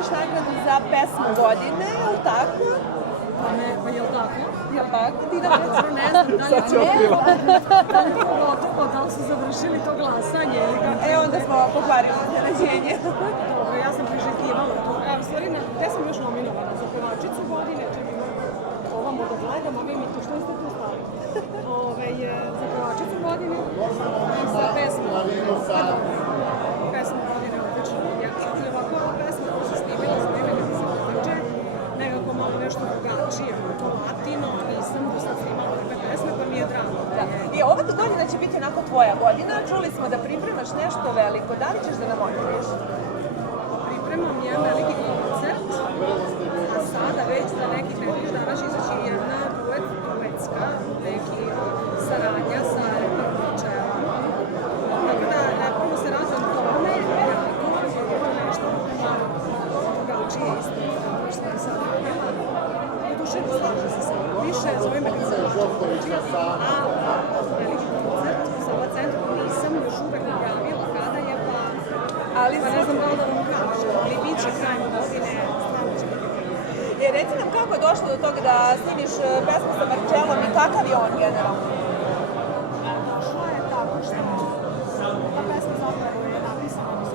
dobiješ nagradu za pesmu godine, je li tako? Pa je li tako? Je li tako? Ti da ne znam da li je gotovo, da li su završili to glasanje ili kako. Onda smo pokvarili iznenađenje. Dobro, ja sam priželjkivala to. Evo, stvari, gde sam još nominovana? Za pevačicu godine, čekaj, ovamo da gledam, ove mi to što ste tu stali. Za pevačicu godine, za pesmu. Pesmu godine, odlično. I ovako ova pesma koja se snimila za Nevena Zalađe, nekako malo nešto drugačije, to latino, nisam do sad snimala takve pesme, pa mi je drago. I ova godina će biti onako tvoja godina, čuli smo da pripremaš nešto veliko, da li ćeš da nam otkriješ? Pripremam jedan veliki koncert, a sada već za nekih nekoliko dana će izaći jedna duetska, neki saradnja sa Čela. Tako da, napravno se razujem tome, jako, je to nešto malo drugačije isto, kao što je sad radila. U duše slaže se sa više, zove me kad se učila, a veliki koncert u Sava centru nisam još uvek objavila kada je, pa ne znam da li da vam kažem, ali bit će krajem godine, stvarno će biti. Reci nam kako je došlo do toga da snimiš pesmu sa Marčelom i kakav je on generalno? Došla je tako što ta pesma zapravo je napisana od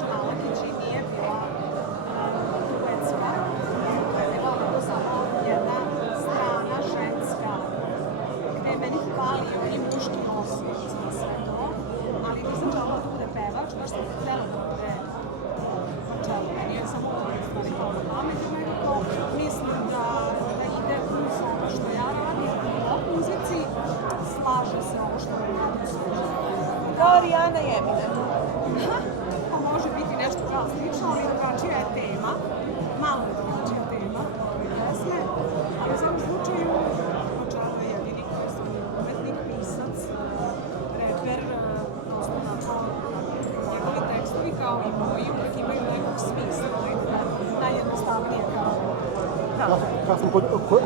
Čanalakić i nije bila duetska. Je bila onako samo jedna strana ženska, gde je meni falio i muški osvrt na sve to, ali nisam želala da bude pevač, baš sam htjela da bude Marčelo. Meni je samo stvari pao na pamet i nekako mislim da ide uz ono što ja radim u pop muzici, slaže se ovo što me radim služi. Kao Rijana i Eminem. Pa može biti nešto kao slično, ali drugačija je tema. Malo je drugačija tema ove pesme, ali u svakom slučaju Marčelo je jedini koji sam umetnik, pisac, reper, prosto na to njegovi tekstovi kao i moji uvek imaju nekog smisla, najjednostavnije kao. Kad smo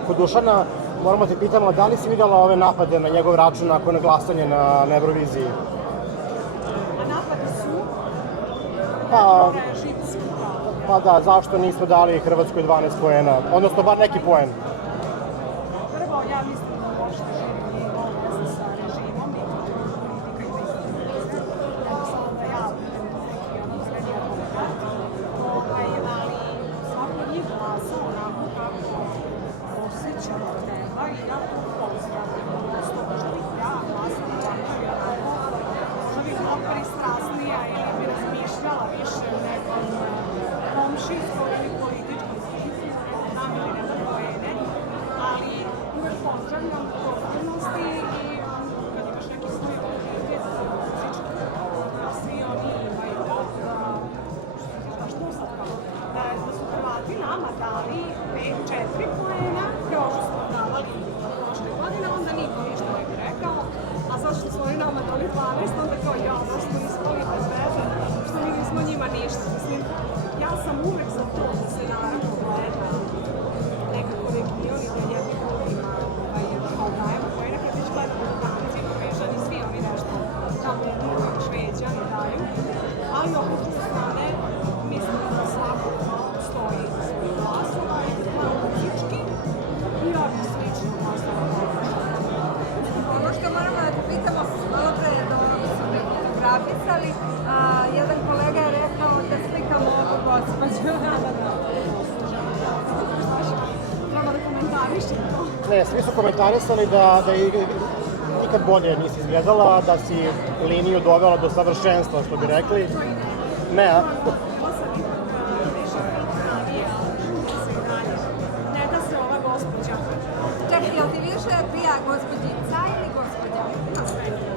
kod Dušana, moramo te pitamo da li si videla ove napade na njegov račun nakon glasanja na Euroviziji? A napadi su režimski. Pa da, zašto nismo dali Hrvatskoj 12 poena, odnosno bar neki poen? Prvo, ja mislim da uopšte živim nije imao veze sa režimom, i politika i da ih ide. Jednostavno da ja budem neki meni advokat, ali svako od njih glasa onako kako osjeća da treba i ja to pozdravljam. Prosto, možda bih ja glasala tako i onako, možda bih malo pristrasnija ili bi razmišljala više o nekom komšijskom ili političkom smislu, ne znam ili ne znam pojene, ali uvek pozdravljam posebnosti i kad imaš neki svoj identitet muzički, svi oni imaju što sad kao, da su Hrvati nama dali 5-4 poena, kao što smo davali prošle godine, onda niko ništa ne bi rekao, a sad što su oni nama dali 12, onda kao ja, da smo ispali bez veze, što mi nismo njima ništa. Mislim, ja sam uvek za to da se naravno gleda nekako region i da jedni drugima kao dajemo pojene, kad već gledamo Danci, Norvežani, svi oni nešto tamo i Šveđani daju, ali opet s druge strane mislim da svako stoji za svoj glasova i da muzički i ja bih slično glasova. Ono što moramo da te pitamo, malo pre su me fotografisali, jedan kolega je rekao da slikamo ovu gospođu. Treba da komentarišem to. Ne, svi su komentarisali da nikad bolje nisi izgledala, da si liniju dovela do savršenstva, što bi rekli. Ne, a? Ne da se ova gospođa. Čekaj, jel ti više prija gospođica ili gospođa? Na sve.